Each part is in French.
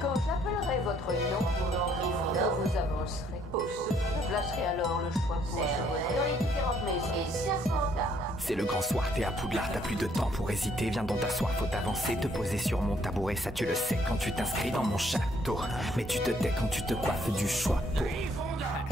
Quand j'appellerai votre nom pour l'Andrifondeur, vous avancerez. Je placerai alors le choix pour dans les différentes maisons. Et Serpentard. C'est le grand soir, t'es à Poudlard, t'as plus de temps pour hésiter. Viens donc t'asseoir, faut t'avancer, te poser sur mon tabouret. Ça tu le sais quand tu t'inscris dans mon château. Mais tu te tais quand tu te coiffes du choix-peau.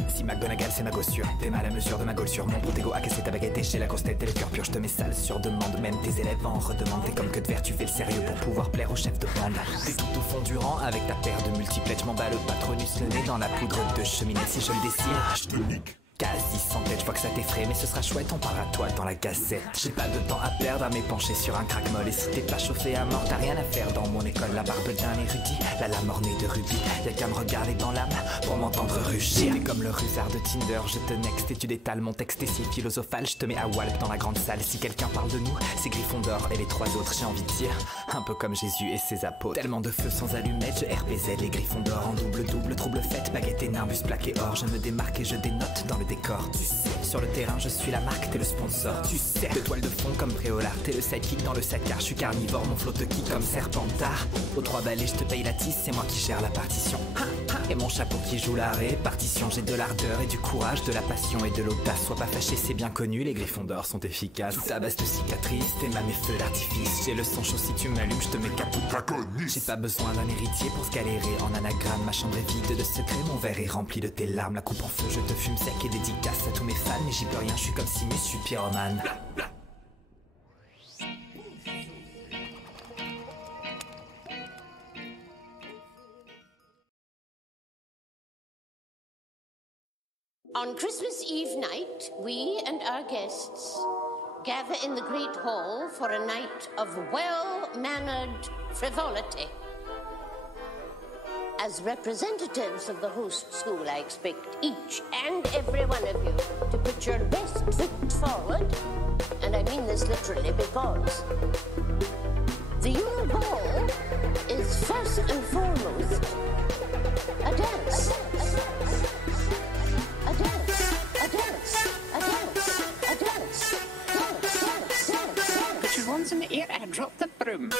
Si McGonagall c'est ma gossure, t'es mal à mesure de ma gaule sur mon protégé à casser ta baguette et j'ai la grosse tête et le cœur pur, je te mets sale sur demande. Même tes élèves en redemandent, t'es comme que de verre, tu fais le sérieux pour pouvoir plaire au chef de bande. T'es tout au fond du rang avec ta paire de multiplètes, je m'emballe le patronus, le nez dans la poudre de cheminée. Si je le désire, je te nique. Quasi sans tête, je vois que ça t'effraie, mais ce sera chouette, on part à toi dans la gazette. J'ai pas de temps à perdre à m'épancher sur un crack-molle. Et si t'es pas chauffé à mort, t'as rien à faire dans mon école. La barbe d'un érudit, la lame ornée de rubis. Y'a qu'à me regarder dans l'âme pour m'entendre rugir. T'es comme le rusard de Tinder, je te next et tu détales mon texte. Et si philosophal, je te mets à Walp dans la grande salle. Si quelqu'un parle de nous, c'est Gryffondor et les trois autres, j'ai envie de dire. Un peu comme Jésus et ses apôtres. Tellement de feu sans allumette, je RPZ les Gryffondor en double-double, trouble fête, baguette et nimbus plaqué or. Je me démarque et je dénote dans le décor, tu sais. Sur le terrain, je suis la marque, t'es le sponsor, tu sais. De toile de fond comme Préolard, t'es le sidekick dans le saccard. Je suis carnivore, mon flot te kick comme Serpentard. Aux trois balais, je te paye la tisse, c'est moi qui gère la partition. Et mon chapeau qui joue la répartition. J'ai de l'ardeur et du courage, de la passion et de l'audace. Sois pas fâché, c'est bien connu, les Gryffondors sont efficaces. Tout à base de cicatrices, t'es ma mes feux d'artifice. J'ai le sang chaud, si tu m'allumes, je te mets capot. J'ai pas besoin d'un héritier pour se galérer en anagramme. Ma chambre est vide de secrets, mon verre est rempli de tes larmes. La coupe en feu, je te fume sec et dédicace à tous mes fans. Mais j'y peux rien, je suis comme Simus, je suis pyromane. On Christmas Eve night, we and our guests gather in the Great Hall for a night of well-mannered frivolity. As representatives of the host school, I expect each and every one of you to put your best foot forward, and I mean this literally because the Yule Ball is first and foremost a dance. A dance, a dance, a dance, a dance, dance, dance, dance, dance. Put your hands in the air and drop the broom.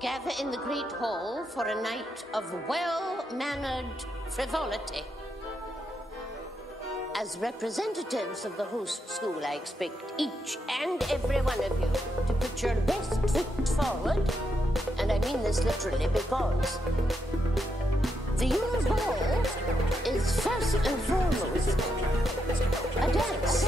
Gather in the Great Hall for a night of well-mannered frivolity. As representatives of the host school, I expect each and every one of you to put your best foot forward, and I mean this literally because the Yule Ball is first and foremost a dance.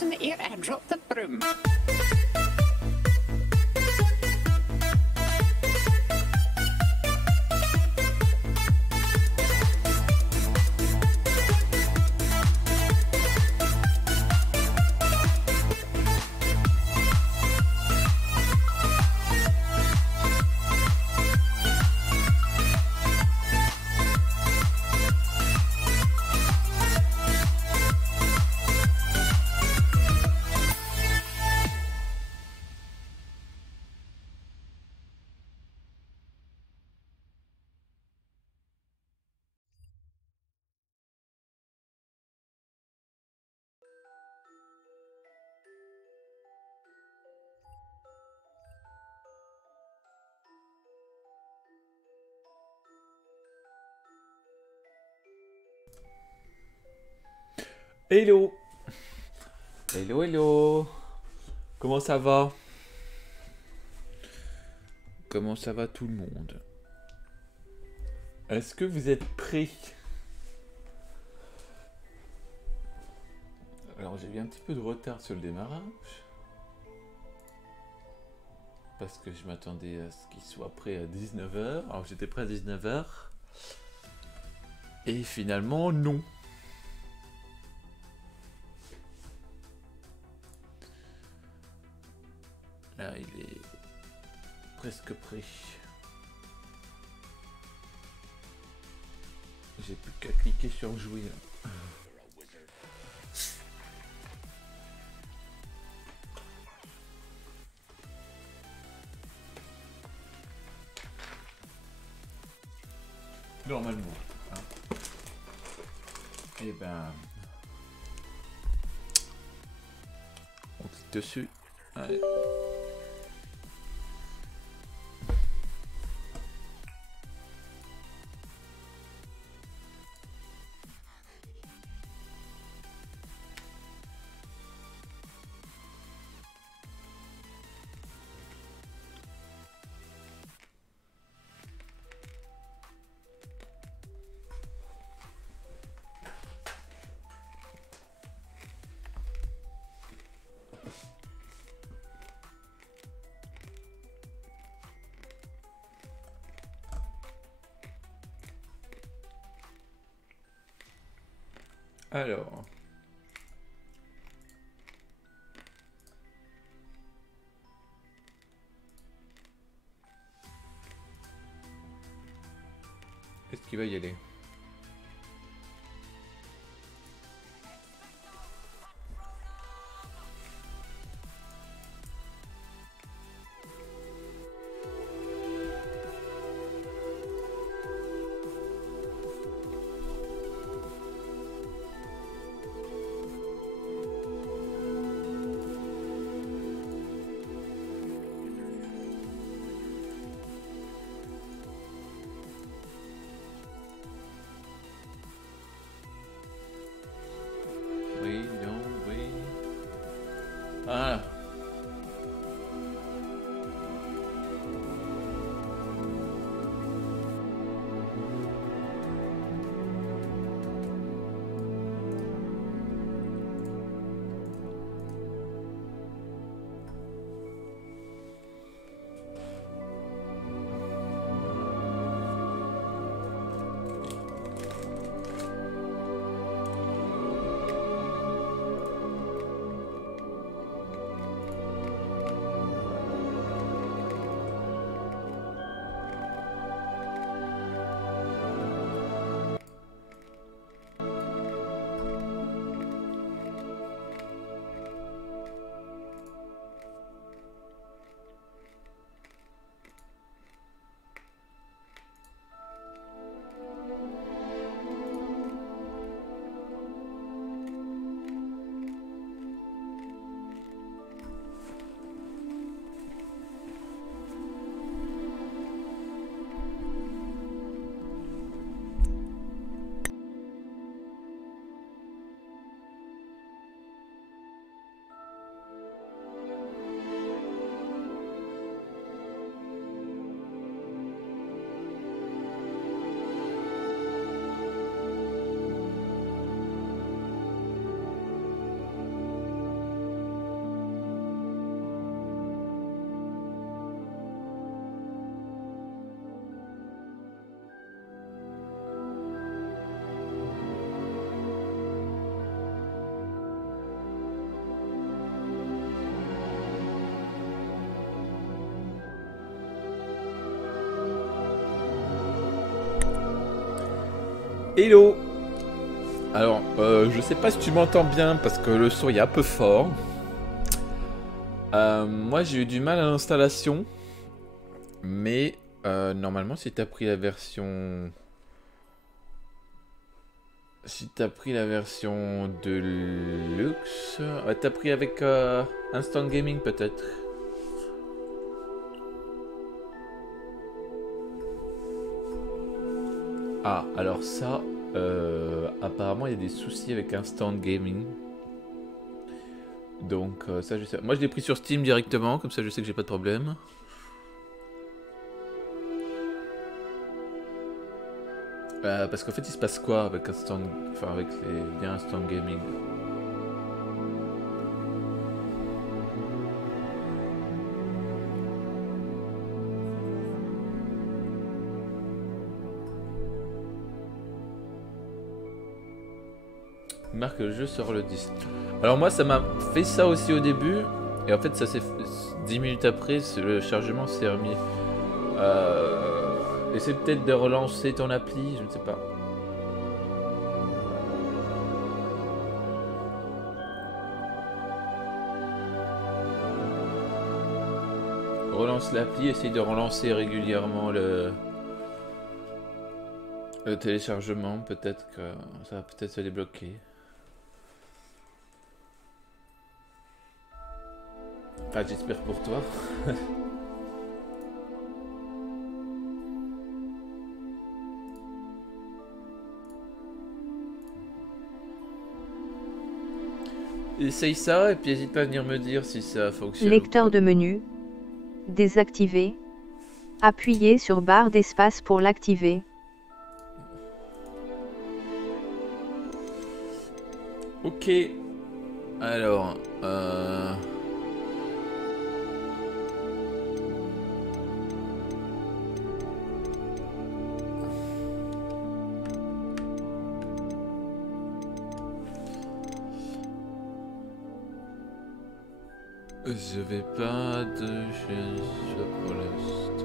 In the air and drop the broom. Hello. Hello, hello. Comment ça va? Comment ça va tout le monde? Est-ce que vous êtes prêts Alors j'ai eu un petit peu de retard sur le démarrage. Parce que je m'attendais à ce qu'il soit prêt à 19 h. Alors j'étais prêt à 19 h. Et finalement, non. Là, il est presque prêt. J'ai plus qu'à cliquer sur jouer. Là. Normalement. Hein. Et ben... on clique dessus. Allez. Alors... est-ce qu'il va y aller? Oui, non, oui. Voilà. Hello. Alors, je sais pas si tu m'entends bien parce que le son est un peu fort. Moi, j'ai eu du mal à l'installation. Mais, normalement, si t'as pris la version... Si t'as pris la version de luxe... t'as pris avec Instant Gaming peut-être. Ah, alors ça, apparemment il y a des soucis avec Instant Gaming. Donc ça je sais. Moi je l'ai pris sur Steam directement, comme ça je sais que j'ai pas de problème. Parce qu'en fait il se passe quoi avec Instant... Enfin avec les liens Instant Gaming? Marque le jeu sort le 10. Alors moi ça m'a fait ça aussi au début. Et en fait ça s'est 10 minutes après, le chargement s'est remis. Essaie peut-être de relancer ton appli, je ne sais pas. Relance l'appli, essaye de relancer régulièrement le téléchargement, peut-être que ça va peut-être se débloquer. Enfin, j'espère pour toi. Essaye ça et puis n'hésite pas à venir me dire si ça fonctionne. Lecteur de menu. Désactivé. Appuyez sur barre d'espace pour l'activer. Ok. Alors, je vais pas de chez pour l'instant.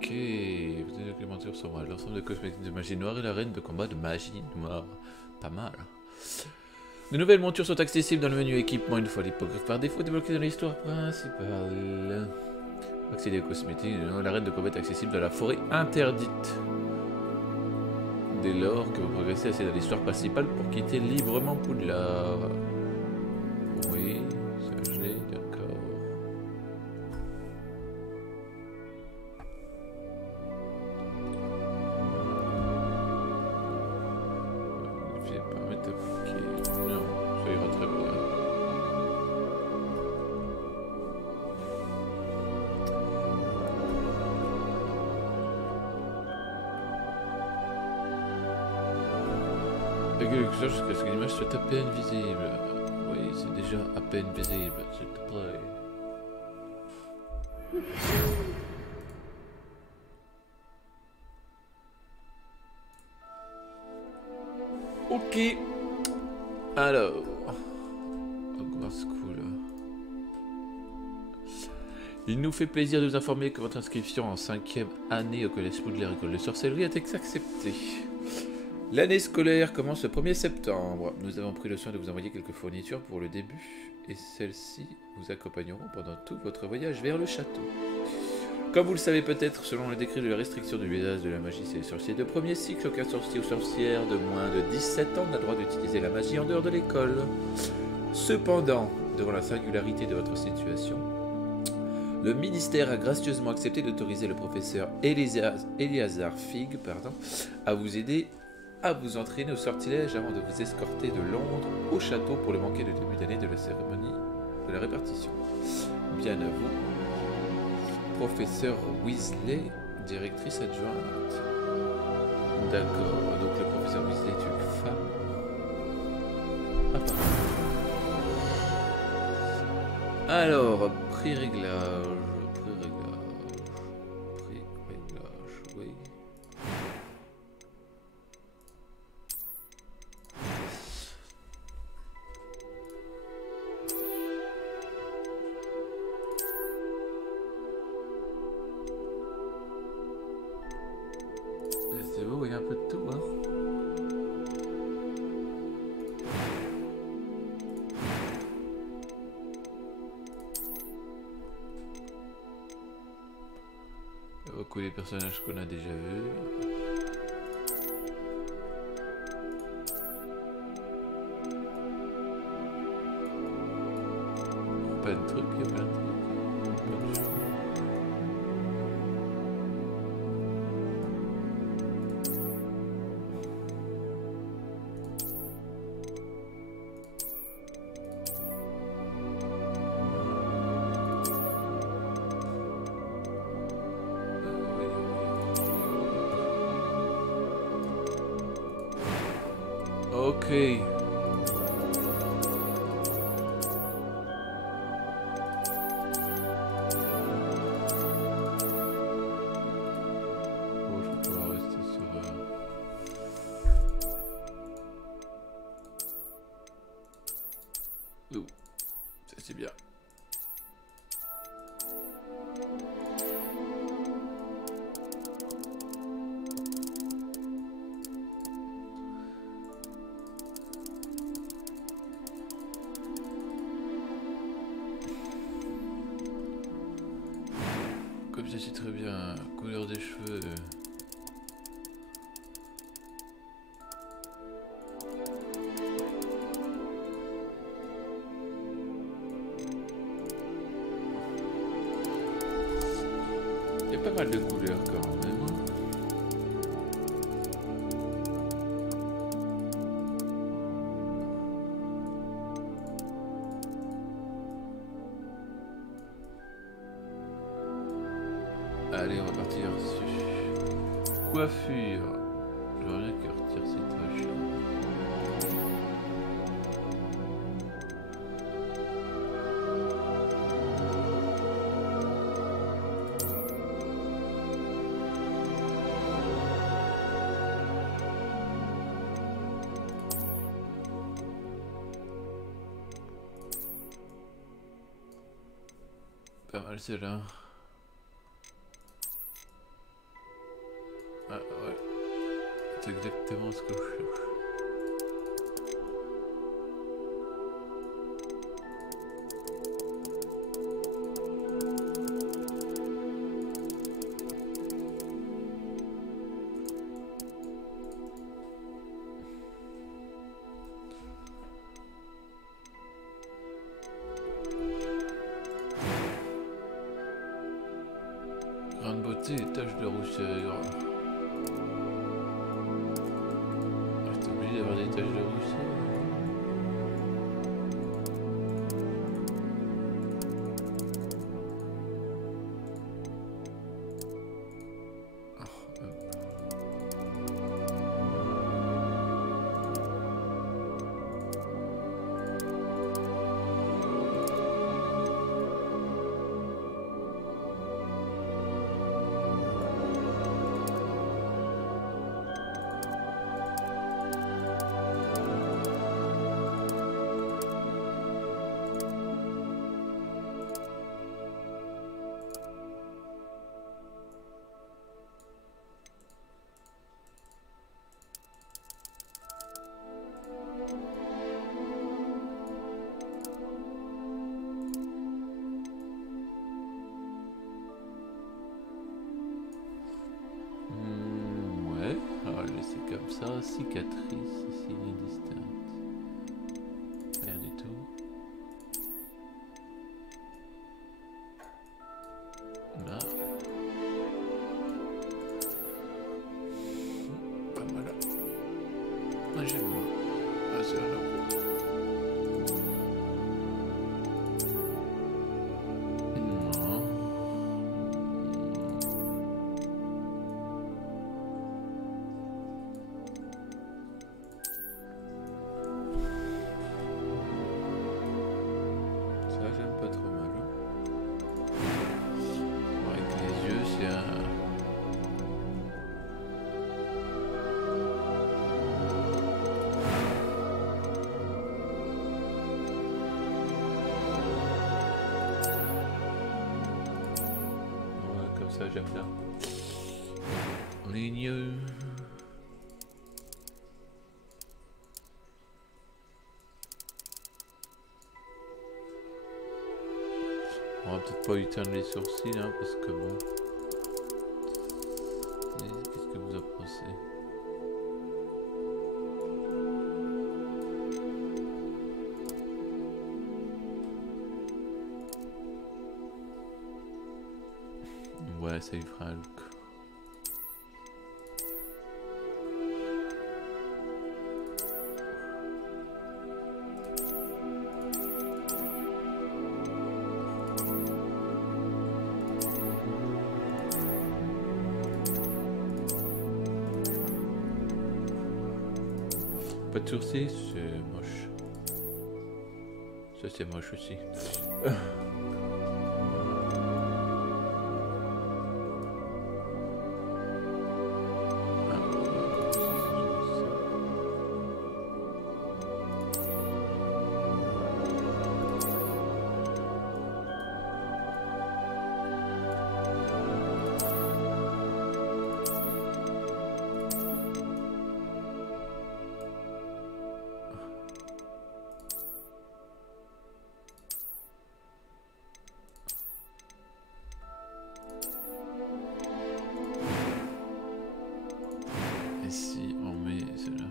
Ok, vous avez documenté sur moi l'ensemble de cosmétiques de magie noire et l'arène de combat de magie noire. Pas mal. De nouvelles montures sont accessibles dans le menu équipement une fois l'hippogriffe par défaut débloqué dans l'histoire principale. Accéder aux cosmétiques, l'arène de combat est accessible dans la forêt interdite. Dès lors que vous progressez assez dans l'histoire principale pour quitter librement Poudlard. Oui, ça je l'ai, d'accord. Jusqu'à ce que l'image soit à peine visible. Oui, c'est déjà à peine visible, s'il te plaît. Ok. Alors. Hogwarts School. Il nous fait plaisir de vous informer que votre inscription en 5e année au collège Poudlard école de sorcellerie a été acceptée. L'année scolaire commence le 1er septembre. Nous avons pris le soin de vous envoyer quelques fournitures pour le début, et celles-ci vous accompagneront pendant tout votre voyage vers le château. Comme vous le savez peut-être, selon le décret de la restriction de l'usage de la magie chez les sorciers de premier cycle, aucun sorcier ou sorcière de moins de 17 ans n'a le droit d'utiliser la magie en dehors de l'école. Cependant, devant la singularité de votre situation, le ministère a gracieusement accepté d'autoriser le professeur Eleazar Fig à vous aider à vous entraîner au sortilège avant de vous escorter de Londres au château pour le manquer de début d'année de la cérémonie de la répartition. Bien à vous, professeur Weasley, directrice adjointe. D'accord, donc le professeur Weasley est une femme. Alors, pré-réglage, oui. C'est beau, il y a un peu de tout, hein. Beaucoup les personnages qu'on a déjà vus. Ok. Bon, je vais pouvoir rester sur... Ouh, ça c'est bien. Comme ça c'est très bien, couleur des cheveux. Il y a pas mal de couleurs quand même. Allez, on va partir sur coiffure. Je vois bien que retire c'est très chiant. Pas mal celle-là. Ah ouais, c'est exactement ce que je cherche. Grande beauté et taches de rousseur. D'avoir des taches de rousseur. C'est comme ça, cicatrice ici distante. Rien du tout. Là. Pas mal. Moi j'aime moi. Ah, c'est un autre. Ça j'aime bien. Ligne. On va peut-être pas éteindre les sourcils hein, parce que bon. Qu'est-ce que vous en pensez? Ouais, ça lui fera un look. Pas de sourcils, c'est moche. Ça c'est moche aussi. Et si on met cela?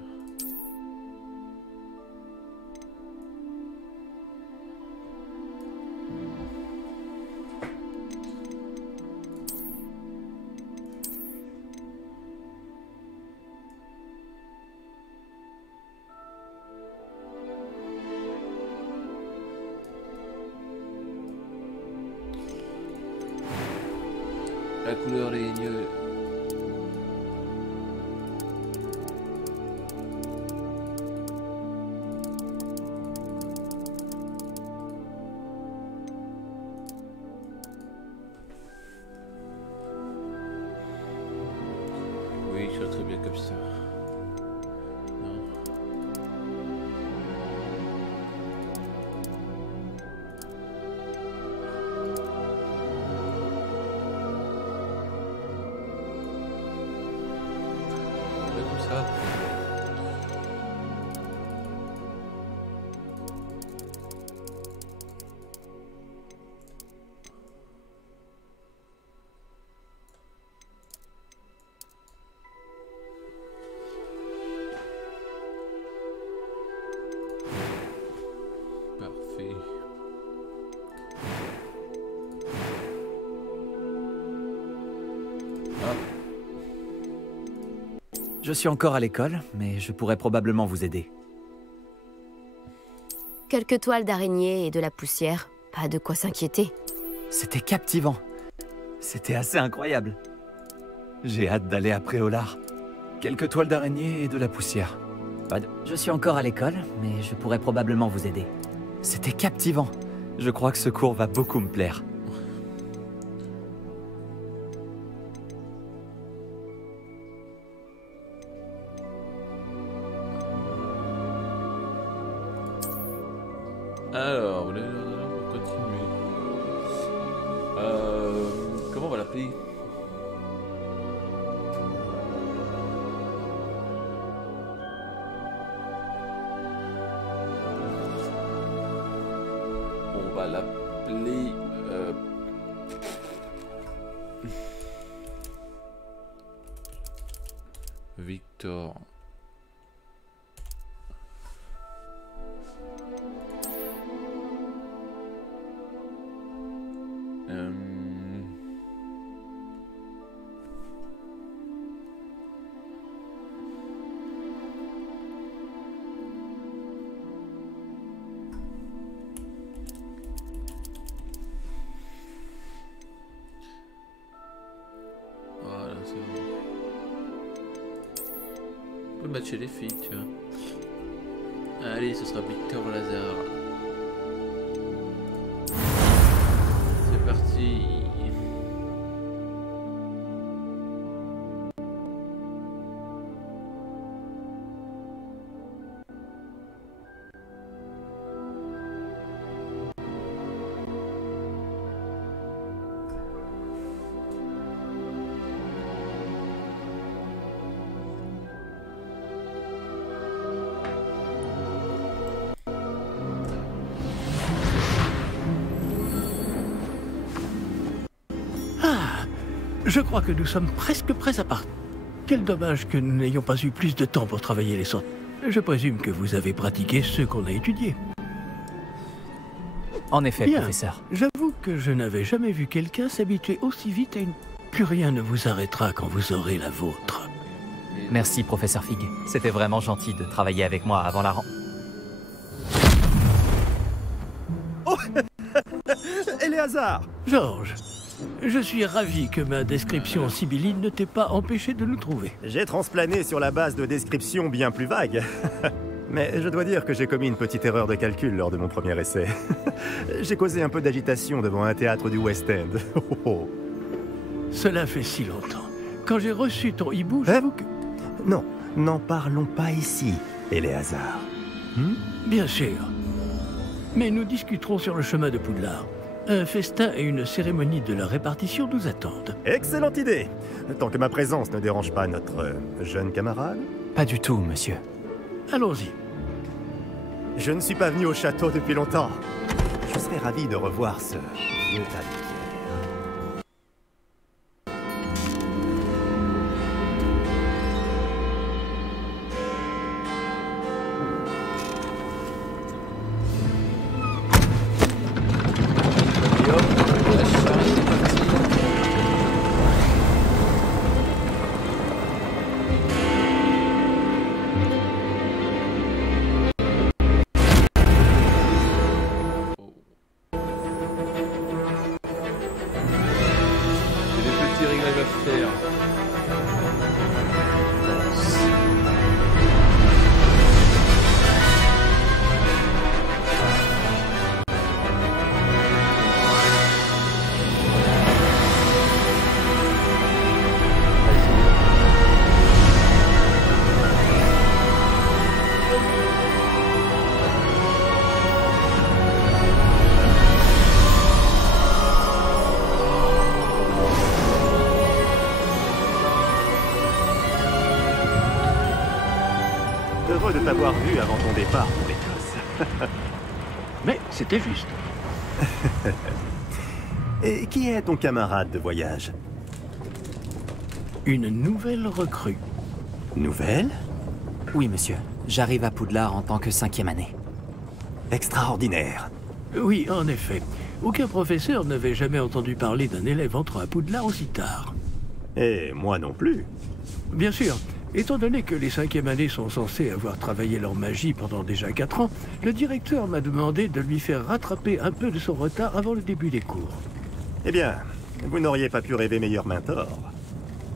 La couleur est mieux. Oui, je serais très bien comme ça. Non. Comme ça. Parfait. Ah. Je suis encore à l'école, mais je pourrais probablement vous aider. Quelques toiles d'araignée et de la poussière, pas de quoi s'inquiéter. C'était captivant. C'était assez incroyable. J'ai hâte d'aller à Préolard. Quelques toiles d'araignée et de la poussière. Je suis encore à l'école, mais je pourrais probablement vous aider. C'était captivant. Je crois que ce cours va beaucoup me plaire. Alors, on va continuer. Comment on va l'appeler? On va l'appeler... Victor. Voilà, c'est bon. On peut matcher les filles, tu vois. Allez, ce sera Victor Lazare. C'est parti. Je crois que nous sommes presque prêts à partir. Quel dommage que nous n'ayons pas eu plus de temps pour travailler les sortes. Je présume que vous avez pratiqué ce qu'on a étudié. En effet, Bien. professeur. J'avoue que je n'avais jamais vu quelqu'un s'habituer aussi vite à une... Plus rien ne vous arrêtera quand vous aurez la vôtre. Merci, professeur Fig. C'était vraiment gentil de travailler avec moi avant la rentrée. Oh Éléazar! Georges, je suis ravi que ma description sibylline ne t'ait pas empêché de nous trouver. J'ai transplané sur la base de descriptions bien plus vagues. Mais je dois dire que j'ai commis une petite erreur de calcul lors de mon premier essai. J'ai causé un peu d'agitation devant un théâtre du West End. Cela fait si longtemps. Quand j'ai reçu ton hibou, j'avoue que... Non, n'en parlons pas ici, Éléazar. Bien sûr. Mais nous discuterons sur le chemin de Poudlard. Un festin et une cérémonie de la répartition nous attendent. Excellente idée. Tant que ma présence ne dérange pas notre jeune camarade. Pas du tout, monsieur. Allons-y. Je ne suis pas venu au château depuis longtemps. Je serais ravi de revoir ce vieux tas de pierres. Heureux de t'avoir vu avant ton départ pour l'Écosse. Mais c'était juste. Et qui est ton camarade de voyage? Une nouvelle recrue. Nouvelle? Oui, monsieur. J'arrive à Poudlard en tant que 5e année. Extraordinaire. Oui, en effet. Aucun professeur n'avait jamais entendu parler d'un élève entrant à Poudlard aussi tard. Et moi non plus. Bien sûr. Étant donné que les 5e années sont censées avoir travaillé leur magie pendant déjà 4 ans, le directeur m'a demandé de lui faire rattraper un peu de son retard avant le début des cours. Eh bien, vous n'auriez pas pu rêver meilleur mentor.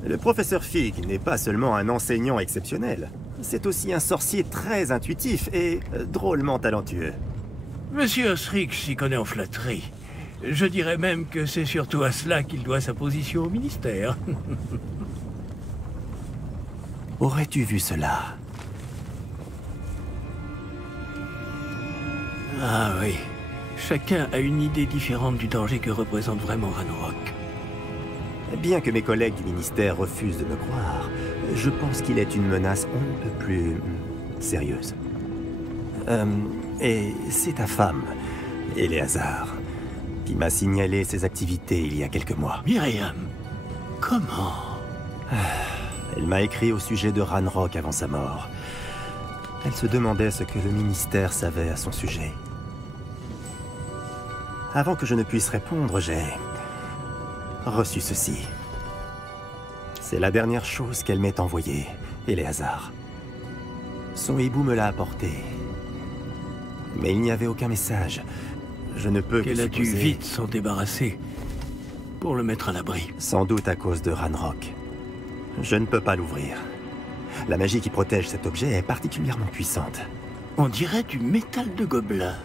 Le professeur Fig n'est pas seulement un enseignant exceptionnel, c'est aussi un sorcier très intuitif et drôlement talentueux. Monsieur Osric s'y connaît en flatterie. Je dirais même que c'est surtout à cela qu'il doit sa position au ministère. Aurais-tu vu cela? Ah oui. Chacun a une idée différente du danger que représente vraiment Ranrock. Bien que mes collègues du ministère refusent de me croire, je pense qu'il est une menace un peu plus sérieuse. Et c'est ta femme, Éléazar, qui m'a signalé ses activités il y a quelques mois. Myriam, comment? Elle m'a écrit au sujet de Ranrock avant sa mort. Elle se demandait ce que le ministère savait à son sujet. Avant que je ne puisse répondre, j'ai reçu ceci. C'est la dernière chose qu'elle m'ait envoyée, Éléazar. Son hibou me l'a apporté. Mais il n'y avait aucun message. Je ne peux que qu'elle a dû supposer... vite s'en débarrasser pour le mettre à l'abri. Sans doute à cause de Ranrock. Je ne peux pas l'ouvrir. La magie qui protège cet objet est particulièrement puissante. On dirait du métal de gobelin.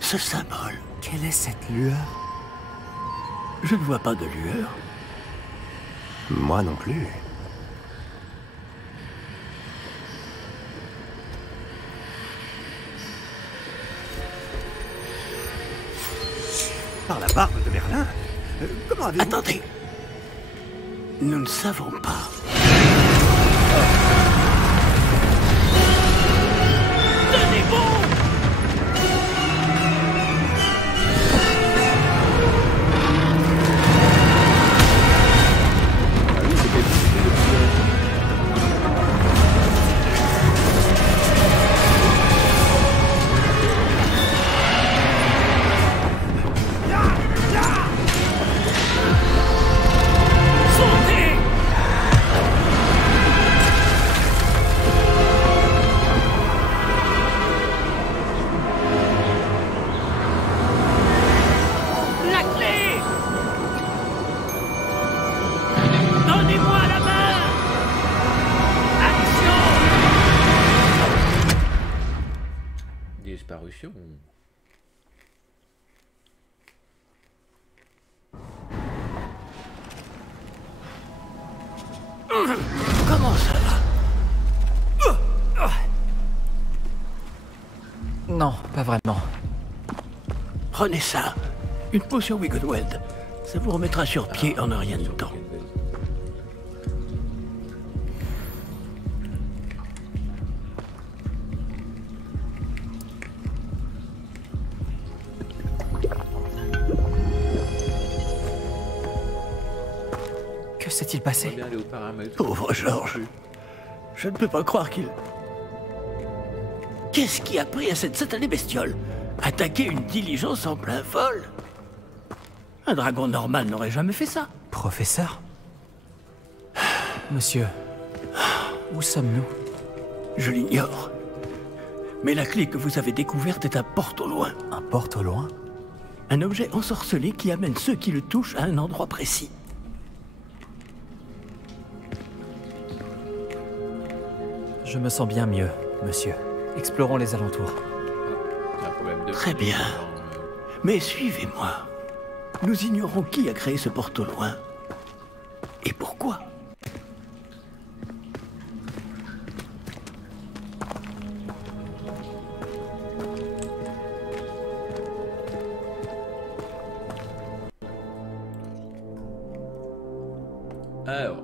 Ce symbole. Quelle est cette lueur? Je ne vois pas de lueur. Moi non plus. Par la barbe de Merlin? Comment avez-vous... Attendez. Nous ne savons pas. Tenez-vous! parution. Comment ça va? Non, pas vraiment. Prenez ça. Une potion Wiggleweld. Ça vous remettra sur pied en un rien de temps. Que s'est-il passé? Pauvre Georges. Je ne peux pas croire qu'il... Qu'est-ce qui a pris à cette satanée bestiole? Attaquer une diligence en plein vol? Un dragon normal n'aurait jamais fait ça. Professeur? Monsieur, où sommes-nous? Je l'ignore. Mais la clé que vous avez découverte est un porte au loin. Un porte au loin? Un objet ensorcelé qui amène ceux qui le touchent à un endroit précis. Je me sens bien mieux, monsieur. Explorons les alentours. Très bien. Mais suivez-moi. Nous ignorons qui a créé ce porte au loin. Et pourquoi? Alors.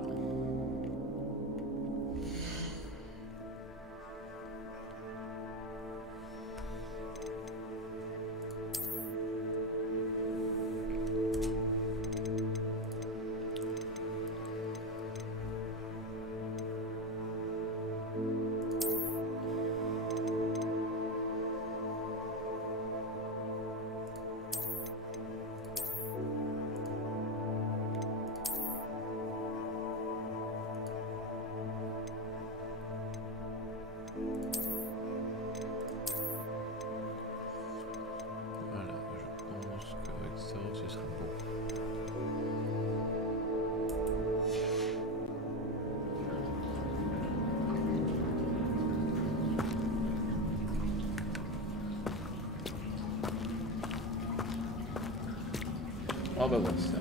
On va voir ça.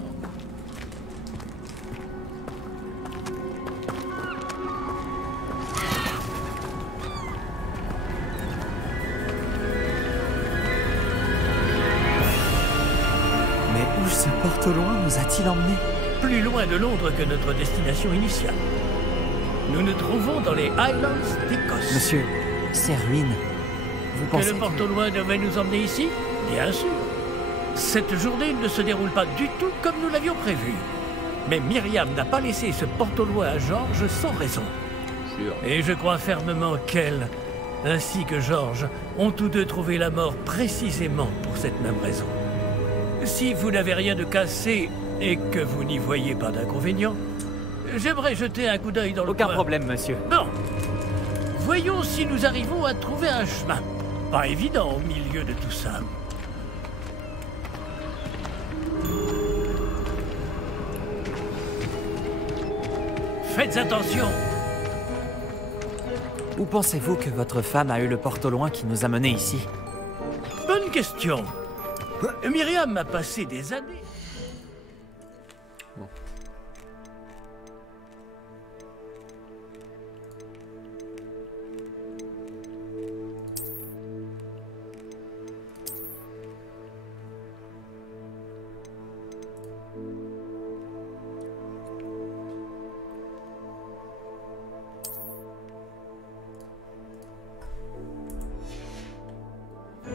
Mais où ce porte au loin nous a-t-il emmenés? Plus loin de Londres que notre destination initiale. Nous nous trouvons dans les Highlands d'Écosse. Monsieur, ces ruines, vous pensez que le porte au loin devait nous emmener ici? Bien sûr. Cette journée ne se déroule pas du tout comme nous l'avions prévu. Mais Myriam n'a pas laissé ce porte au loin à Georges sans raison. Et je crois fermement qu'elle, ainsi que Georges, ont tous deux trouvé la mort précisément pour cette même raison. Si vous n'avez rien de cassé et que vous n'y voyez pas d'inconvénient, j'aimerais jeter un coup d'œil dans le coin. Aucun problème, monsieur. Bon. Voyons si nous arrivons à trouver un chemin. Pas évident au milieu de tout ça. Faites attention. Où pensez-vous que votre femme a eu le porte au loin qui nous a menés ici? Bonne question. Myriam a passé des années...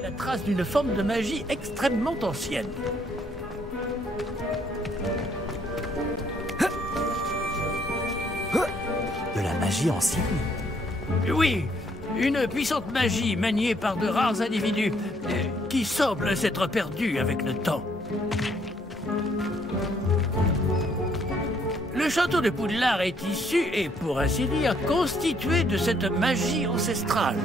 la trace d'une forme de magie extrêmement ancienne. De la magie ancienne? Oui, une puissante magie maniée par de rares individus qui semble s'être perdue avec le temps. Le château de Poudlard est issu et, pour ainsi dire, constitué de cette magie ancestrale.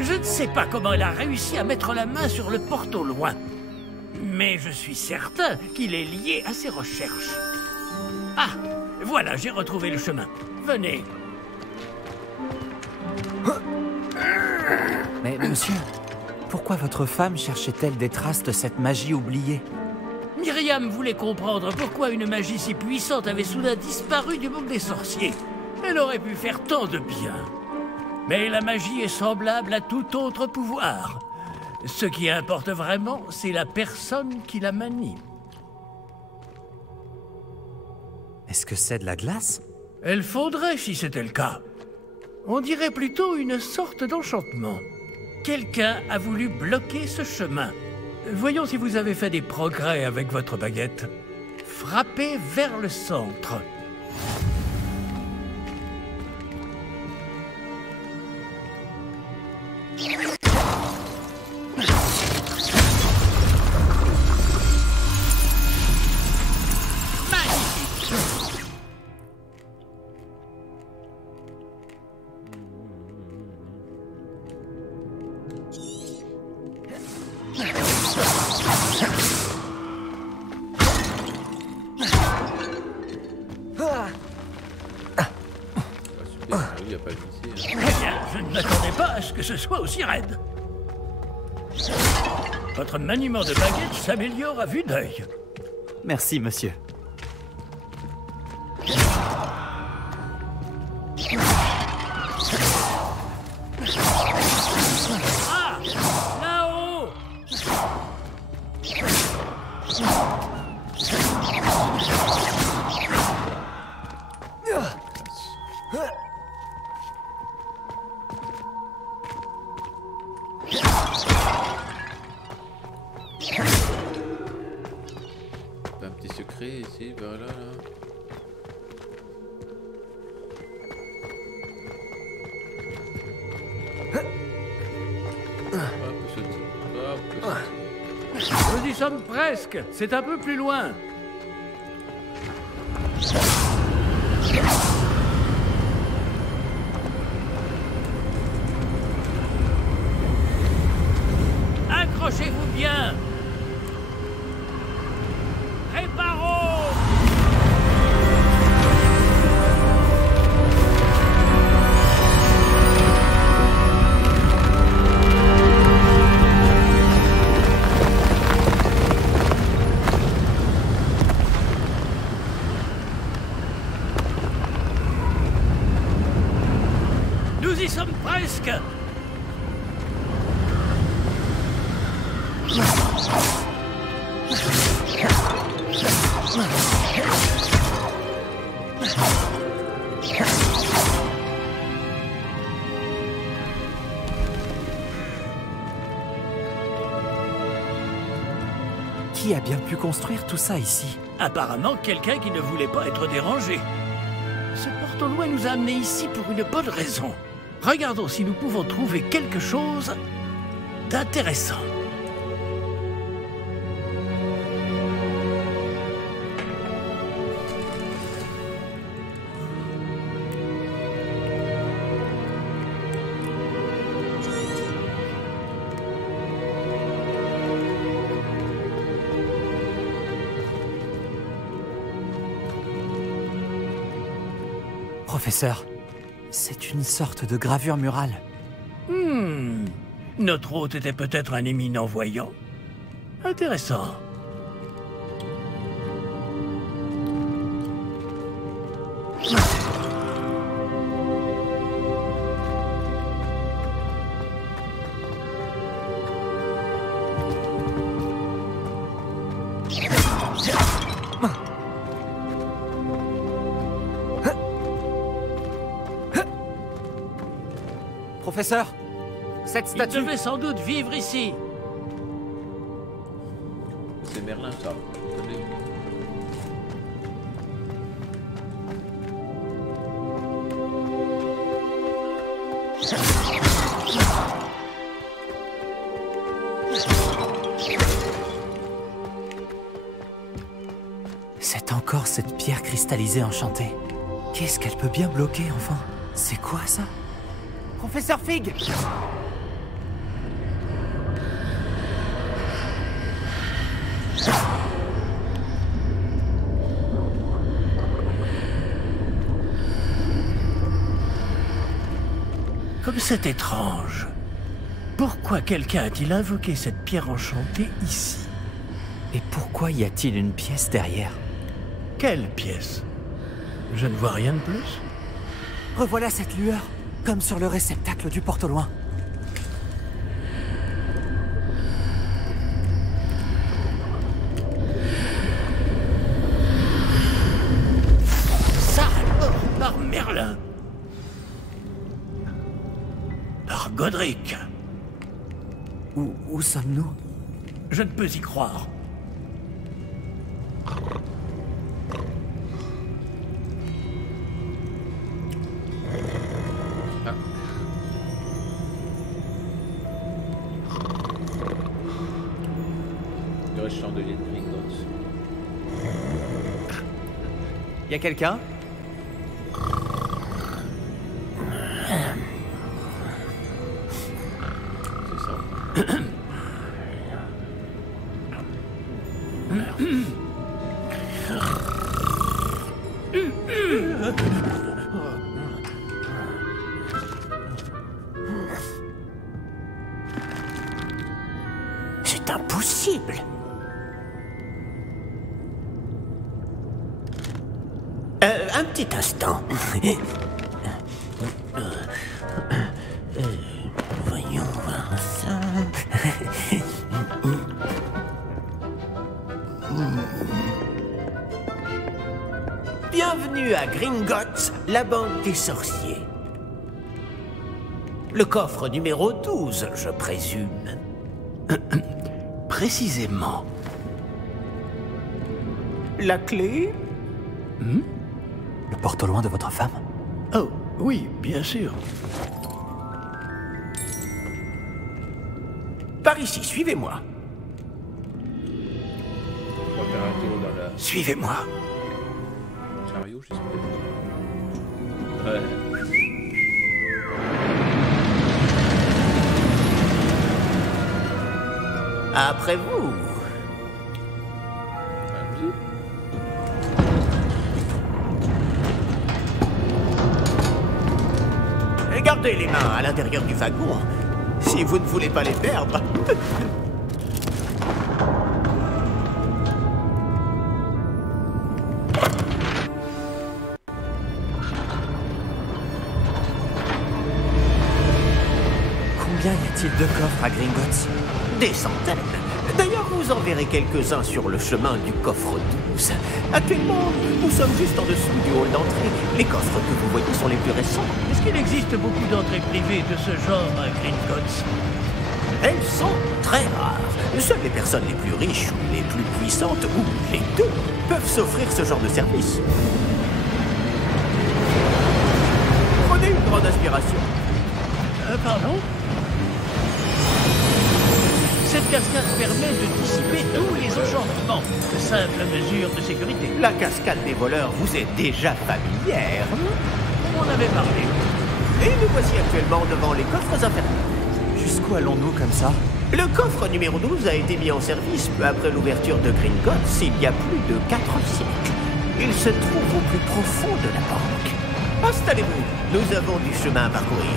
Je ne sais pas comment elle a réussi à mettre la main sur le porte au loin. Mais je suis certain qu'il est lié à ses recherches. Ah, voilà, j'ai retrouvé le chemin. Venez. Mais monsieur, Pourquoi votre femme cherchait-elle des traces de cette magie oubliée? Myriam voulait comprendre pourquoi une magie si puissante avait soudain disparu du monde des sorciers. Elle aurait pu faire tant de bien. Mais la magie est semblable à tout autre pouvoir. Ce qui importe vraiment, c'est la personne qui la manie. Est-ce que c'est de la glace? Elle fondrait si c'était le cas. On dirait plutôt une sorte d'enchantement. Quelqu'un a voulu bloquer ce chemin. Voyons si vous avez fait des progrès avec votre baguette. Frappez vers le centre. Je ne m'attendais pas à ce que ce soit aussi raide. Votre maniement de baguette s'améliore à vue d'œil. Merci, monsieur. Ah! Là-haut! Un petit secret ici, par là, là. Nous y sommes presque. C'est un peu plus loin. Accrochez-vous bien. Réparons. Nous y sommes presque. Qui a bien pu construire tout ça ici? Apparemment, quelqu'un qui ne voulait pas être dérangé. Ce porte-au-loin nous a amenés ici pour une bonne raison. Regardons si nous pouvons trouver quelque chose d'intéressant. Professeur, c'est une sorte de gravure murale. Notre hôte était peut-être un éminent voyant. Intéressant. Professeur, cette statue... Il devait sans doute vivre ici. C'est Merlin, ça. Attendez. C'est encore cette pierre cristallisée enchantée. Qu'est-ce qu'elle peut bien bloquer, enfin? C'est quoi, ça? Professeur Fig! Comme c'est étrange. Pourquoi quelqu'un a-t-il invoqué cette pierre enchantée ici? Et pourquoi y a-t-il une pièce derrière? Quelle pièce? Je ne vois rien de plus. Revoilà cette lueur, comme sur le réceptacle du porte au loin. Ça alors, par Merlin. Par Godric. Où sommes-nous? Je ne peux y croire. Le chandelier de Gringotts. Y a quelqu'un? C'est ça. C'est impossible. Un petit instant. Voyons voir ça. Bienvenue à Gringotts, la banque des sorciers. Le coffre numéro 12, je présume. Précisément. La clé? Le porte au loin de votre femme? Oh, oui, bien sûr. Par ici, suivez-moi. On va faire un tour dans la... Suivez-moi. Chariot, je sais pas. Ouais. Après vous. Gardez les mains à l'intérieur du wagon, si vous ne voulez pas les perdre. Combien y a-t-il de coffres à Gringotts? Des centaines. D'ailleurs, vous en verrez quelques-uns sur le chemin du coffre 12. Actuellement, nous sommes juste en dessous du hall d'entrée. Les coffres que vous voyez sont les plus récents. Est-ce qu'il existe beaucoup d'entrées privées de ce genre à Gringotts? Elles sont très rares. Seules les personnes les plus riches ou les plus puissantes, ou les deux, peuvent s'offrir ce genre de service. Prenez une grande inspiration. Pardon? Cette cascade permet de dissiper tous les enchantements. De simples mesures de sécurité. La cascade des voleurs vous est déjà familière. On en avait parlé. Et nous voici actuellement devant les coffres inférieurs. Jusqu'où allons-nous comme ça? Le coffre numéro 12 a été mis en service peu après l'ouverture de Gringotts il y a plus de 4 siècles. Il se trouve au plus profond de la banque. Installez-vous, nous avons du chemin à parcourir.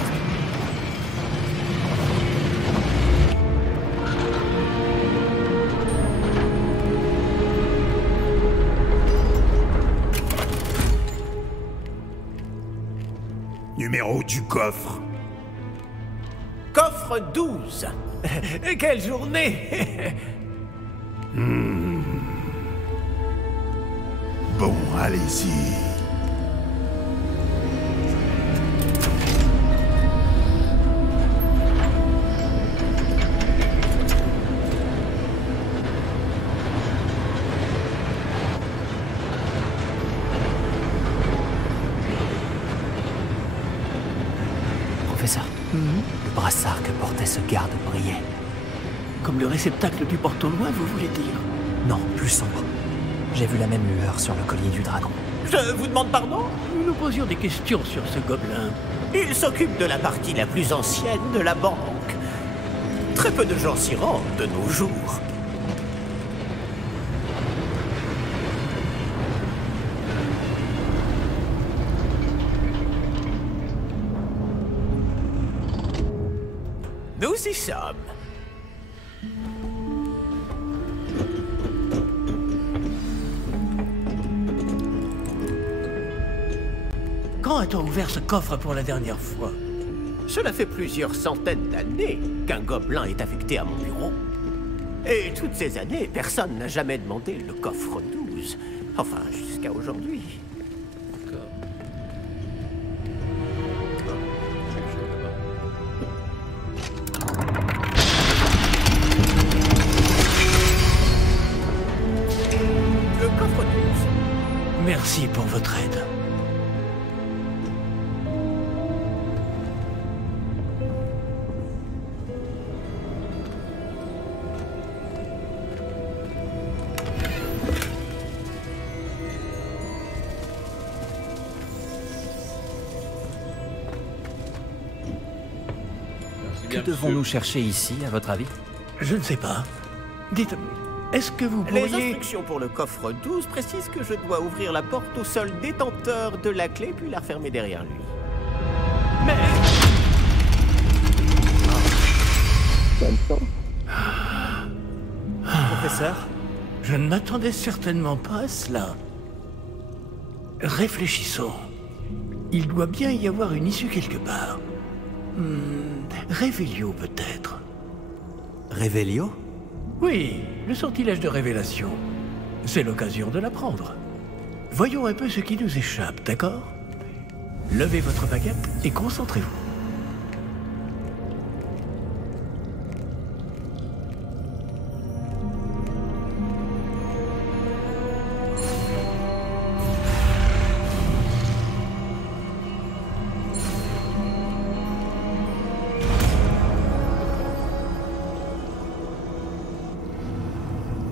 Numéro du coffre. Coffre 12. Quelle journée. Bon, allez-y. Professeur, le brassard que portait ce garde brillait. Comme le réceptacle du porte au loin, vous voulez dire? Non, plus sombre. J'ai vu la même lueur sur le collier du dragon. Je vous demande pardon? Nous nous posions des questions sur ce gobelin. Il s'occupe de la partie la plus ancienne de la banque. Très peu de gens s'y rendent de nos jours. Nous Nous y sommes. Quand a-t-on ouvert ce coffre pour la dernière fois? Cela fait plusieurs centaines d'années qu'un gobelin est affecté à mon bureau. Et toutes ces années, personne n'a jamais demandé le coffre 12. Enfin, jusqu'à aujourd'hui. D'accord. Le coffre 12. Merci pour votre aide. Que devons-nous chercher ici, à votre avis? Je ne sais pas. Dites, est-ce que vous Les pourriez... instructions pour le coffre 12 précisent que je dois ouvrir la porte au seul détenteur de la clé puis la refermer derrière lui. Mais... Professeur? Je ne m'attendais certainement pas à cela. Réfléchissons. Il doit bien y avoir une issue quelque part. Révélio peut-être. Révélio? Oui, le sortilège de révélation. C'est l'occasion de l'apprendre. Voyons un peu ce qui nous échappe, d'accord? Levez votre baguette et concentrez-vous.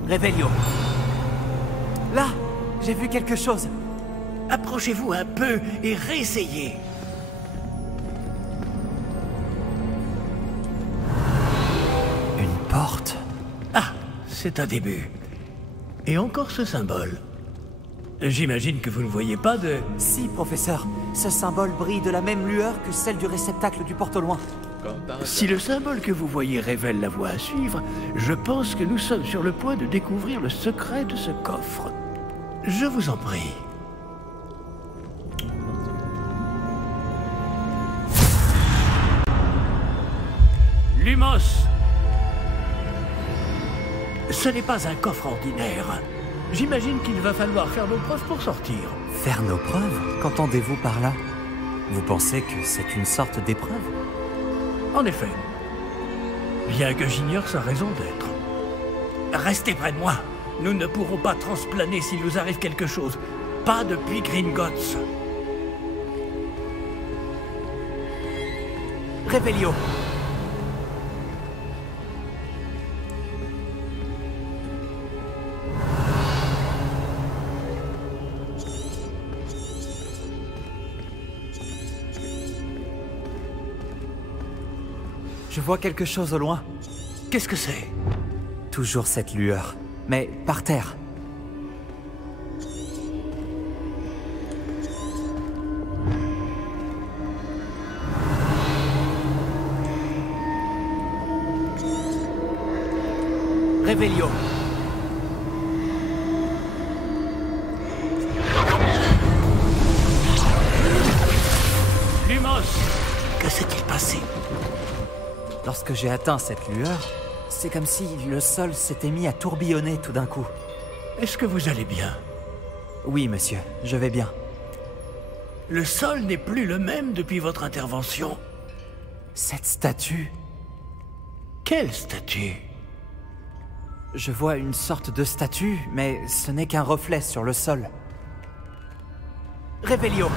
Révélio. Là, j'ai vu quelque chose. Approchez-vous un peu et réessayez. Une porte. Ah, c'est un début. Et encore ce symbole. J'imagine que vous ne voyez pas de... Si, professeur. Ce symbole brille de la même lueur que celle du réceptacle du porte au loin. Si le symbole que vous voyez révèle la voie à suivre, je pense que nous sommes sur le point de découvrir le secret de ce coffre. Je vous en prie. Lumos! Ce n'est pas un coffre ordinaire. J'imagine qu'il va falloir faire nos preuves pour sortir. Faire nos preuves? Qu'entendez-vous par là? Vous pensez que c'est une sorte d'épreuve? En effet. Bien que j'ignore sa raison d'être. Restez près de moi. Nous ne pourrons pas transplaner s'il nous arrive quelque chose. Pas depuis Gringotts. Révélio. Je vois quelque chose au loin. Qu'est-ce que c'est? Toujours cette lueur, mais par terre. Révélio. Lumos! Que s'est-il passé? Lorsque j'ai atteint cette lueur, c'est comme si le sol s'était mis à tourbillonner tout d'un coup. Est-ce que vous allez bien? Oui, monsieur, je vais bien. Le sol n'est plus le même depuis votre intervention. Cette statue... Quelle statue? Je vois une sorte de statue, mais ce n'est qu'un reflet sur le sol. Révélio!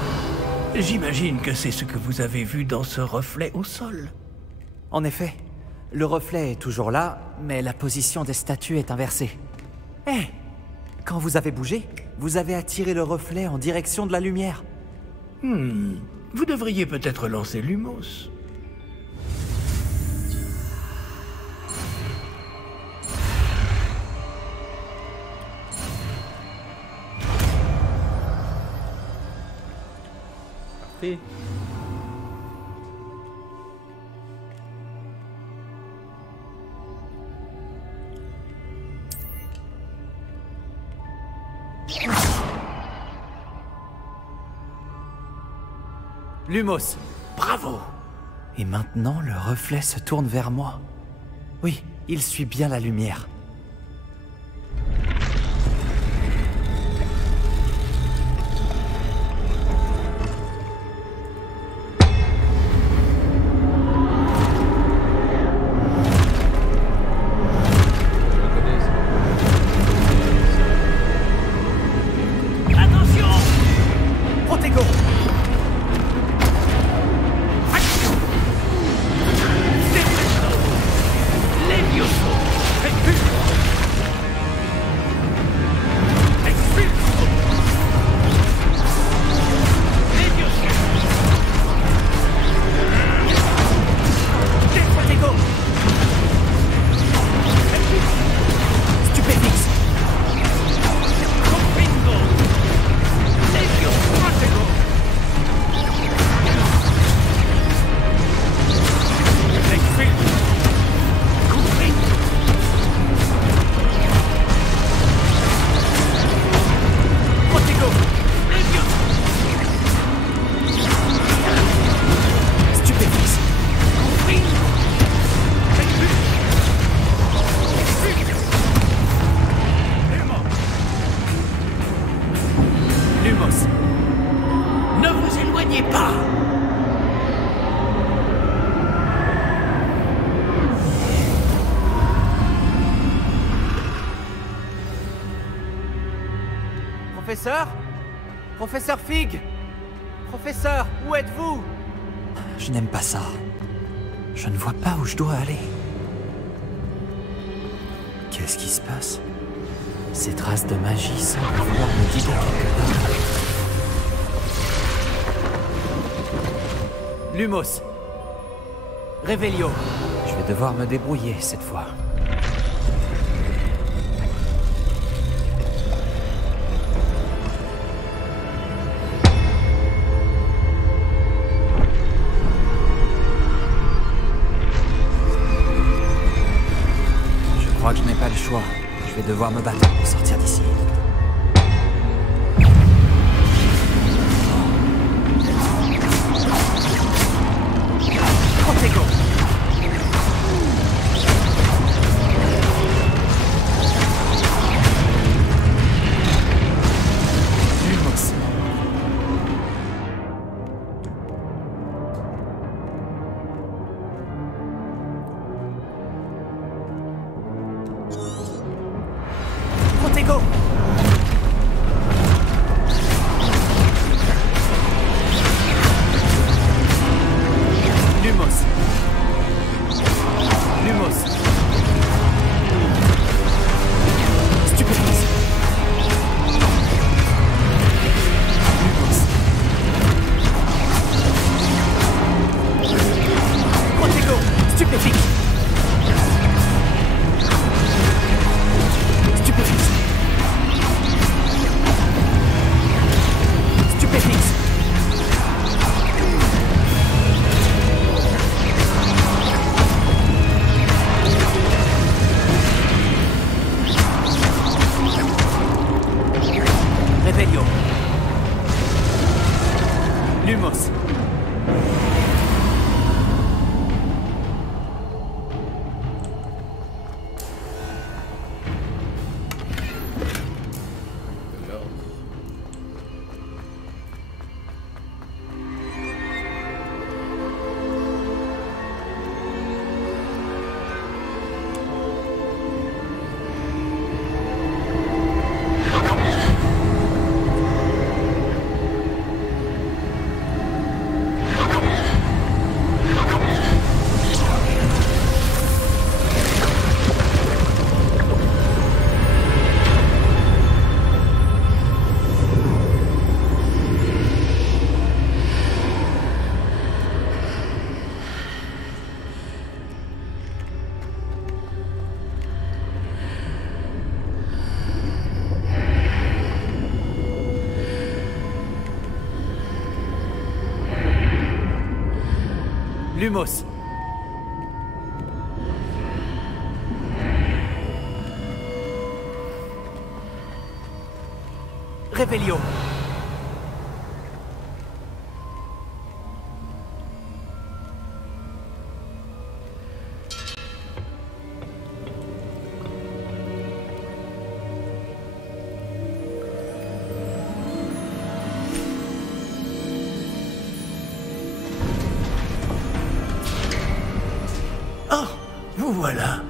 J'imagine que c'est ce que vous avez vu dans ce reflet au sol. En effet, le reflet est toujours là, mais la position des statues est inversée. Hé! Quand vous avez bougé, vous avez attiré le reflet en direction de la lumière. Vous devriez peut-être lancer Lumos. Parfait. Lumos. Bravo. Et maintenant, le reflet se tourne vers moi. Oui, il suit bien la lumière. Professeur? Professeur Fig? Professeur, où êtes-vous? Je n'aime pas ça. Je ne vois pas où je dois aller. Qu'est-ce qui se passe? Ces traces de magie semblent vouloir me guider quelque part. Lumos. Revelio. Je vais devoir me débrouiller cette fois. Je crois que je n'ai pas le choix. Je vais devoir me battre pour sortir d'ici. Protego. Lumos. Protego. Lumos. Lumos. Stupéfix. Lumos. Protego. Stupéfix. Stupéfix. Stupéfix. Revelio. Lumos. Lumos. Revelio. Vous voilà.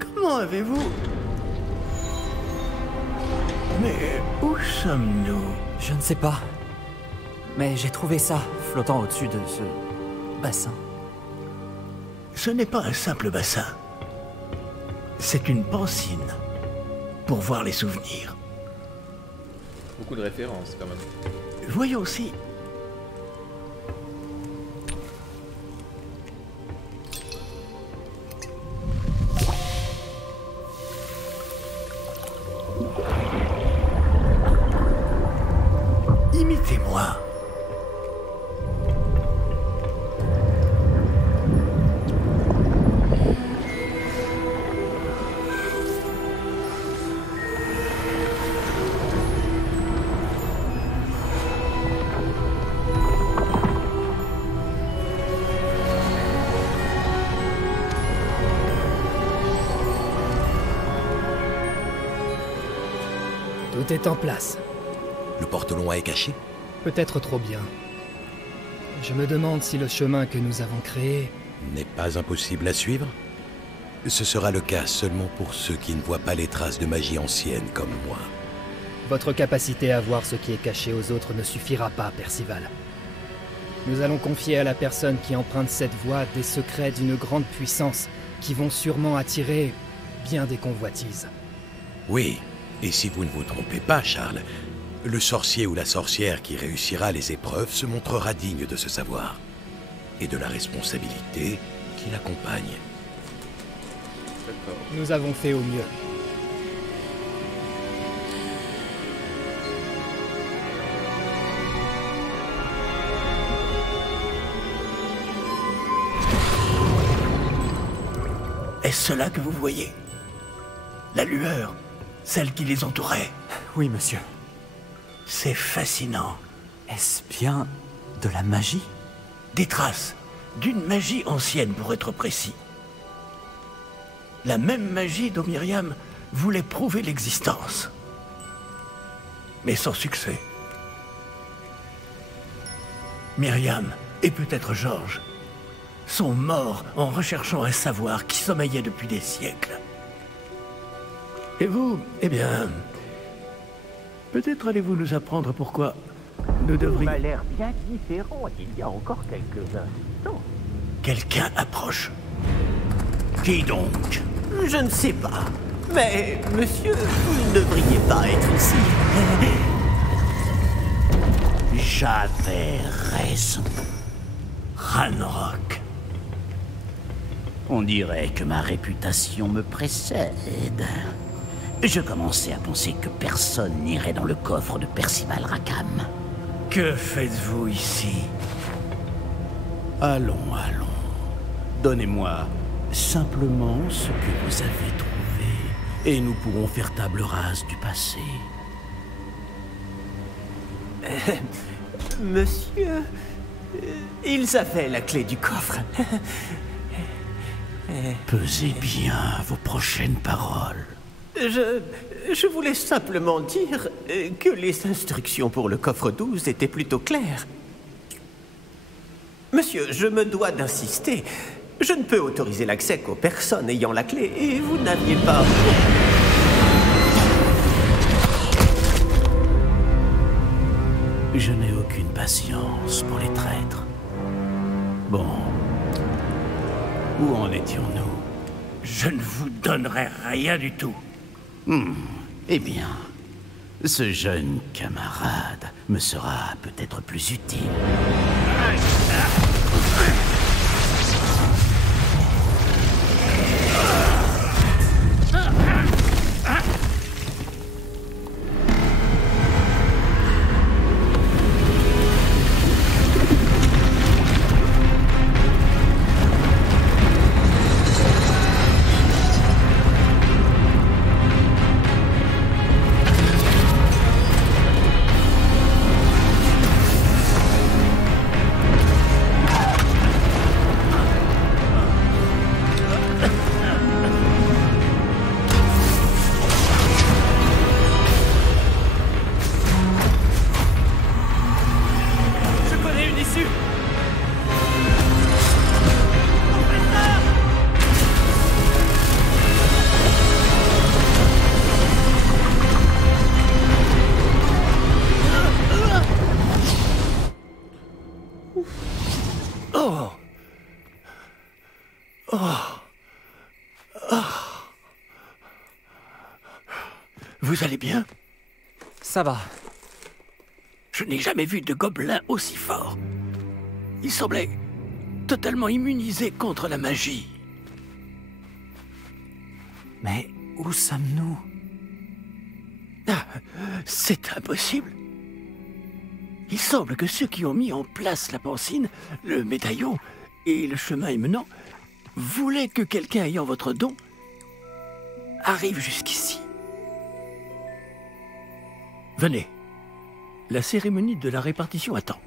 Comment avez-vous... Mais où sommes-nous? Je ne sais pas. Mais j'ai trouvé ça, flottant au-dessus de ce bassin. Ce n'est pas un simple bassin. C'est une pancine. Pour voir les souvenirs. Beaucoup de références, quand même. Voyons si... Imitez-moi. Tout est en place. Le porte-loin est caché? Peut-être trop bien. Je me demande si le chemin que nous avons créé... n'est pas impossible à suivre? Ce sera le cas seulement pour ceux qui ne voient pas les traces de magie ancienne comme moi. Votre capacité à voir ce qui est caché aux autres ne suffira pas, Percival. Nous allons confier à la personne qui emprunte cette voie des secrets d'une grande puissance qui vont sûrement attirer bien des convoitises. Oui, et si vous ne vous trompez pas, Charles, le sorcier ou la sorcière qui réussira les épreuves se montrera digne de ce savoir et de la responsabilité qui l'accompagne. Nous avons fait au mieux. Est-ce cela que vous voyez? La lueur, celle qui les entourait. Oui, monsieur. C'est fascinant. Est-ce bien de la magie? Des traces, d'une magie ancienne pour être précis. La même magie dont Myriam voulait prouver l'existence. Mais sans succès. Myriam, et peut-être Georges, sont morts en recherchant un savoir qui sommeillait depuis des siècles. Et vous, eh bien... peut-être allez-vous nous apprendre pourquoi nous devrions... Ça a l'air bien différent il y a encore quelques instants. Quelqu'un approche. Qui donc? Je ne sais pas. Mais, monsieur, vous ne devriez pas être ici. J'avais raison. Ranrock. On dirait que ma réputation me précède. Je commençais à penser que personne n'irait dans le coffre de Percival Rackham. Que faites-vous ici? Allons, allons. Donnez-moi simplement ce que vous avez trouvé, et nous pourrons faire table rase du passé. Monsieur, ils avaient la clé du coffre. Pesez bien vos prochaines paroles. Je voulais simplement dire que les instructions pour le coffre 12 étaient plutôt claires. Monsieur, je me dois d'insister. Je ne peux autoriser l'accès qu'aux personnes ayant la clé, et vous n'aviez pas... Je n'ai aucune patience pour les traîtres. Bon. Où en étions-nous? Je ne vous donnerai rien du tout. Eh bien, ce jeune camarade me sera peut-être plus utile. Vous allez bien? Ça va. Je n'ai jamais vu de gobelin aussi fort. Il semblait totalement immunisé contre la magie. Mais où sommes-nous? Ah, c'est impossible. Il semble que ceux qui ont mis en place la pancine, le médaillon et le chemin émenant voulaient que quelqu'un ayant votre don arrive jusqu'ici. Venez. La cérémonie de la répartition attend.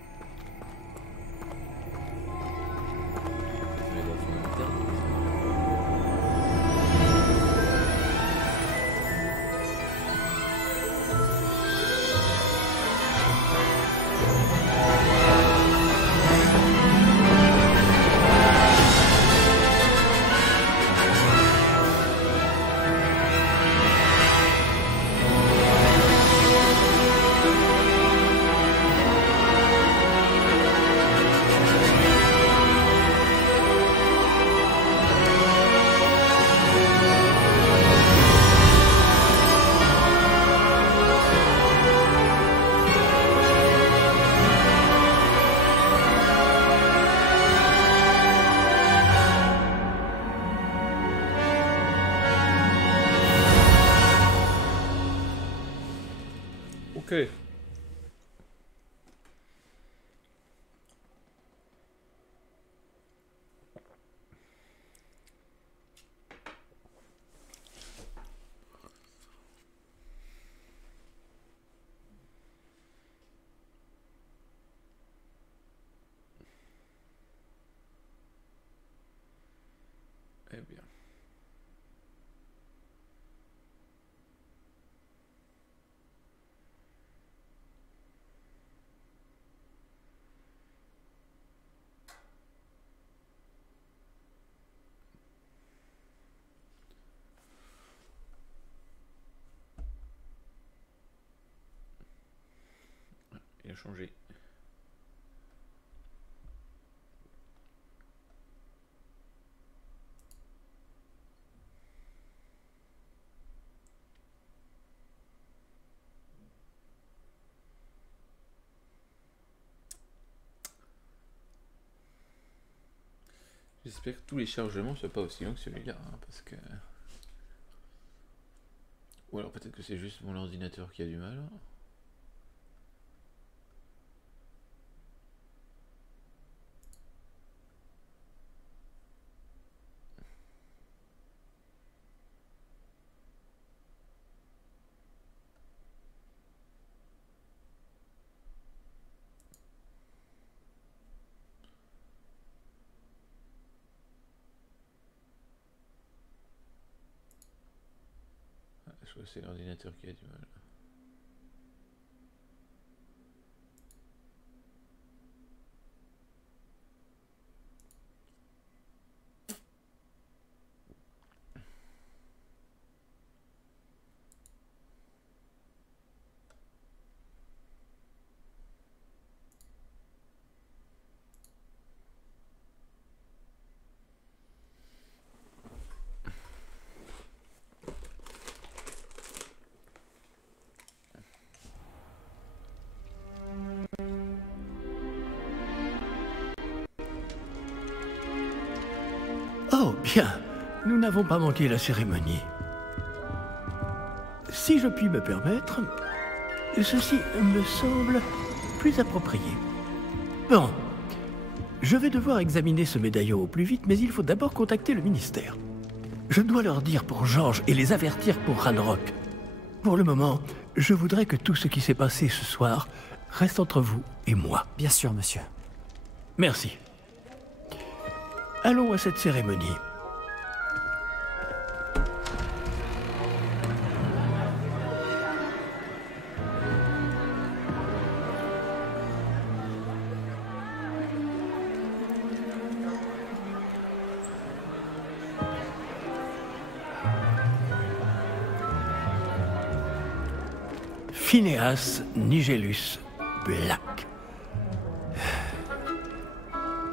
Ok. Eh bien. Il a changé. J'espère que tous les chargements ne soient pas aussi longs que celui-là, hein, parce que... Ou alors peut-être que c'est juste mon ordinateur qui a du mal. Je crois que c'est l'ordinateur qui a du mal. Oh, bien. Nous n'avons pas manqué la cérémonie. Si je puis me permettre, ceci me semble plus approprié. Bon. Je vais devoir examiner ce médaillon au plus vite, mais il faut d'abord contacter le ministère. Je dois leur dire pour Georges et les avertir pour Ranrock. Pour le moment, je voudrais que tout ce qui s'est passé ce soir reste entre vous et moi. Bien sûr, monsieur. Merci. Allons à cette cérémonie. Phineas Nigellus Black.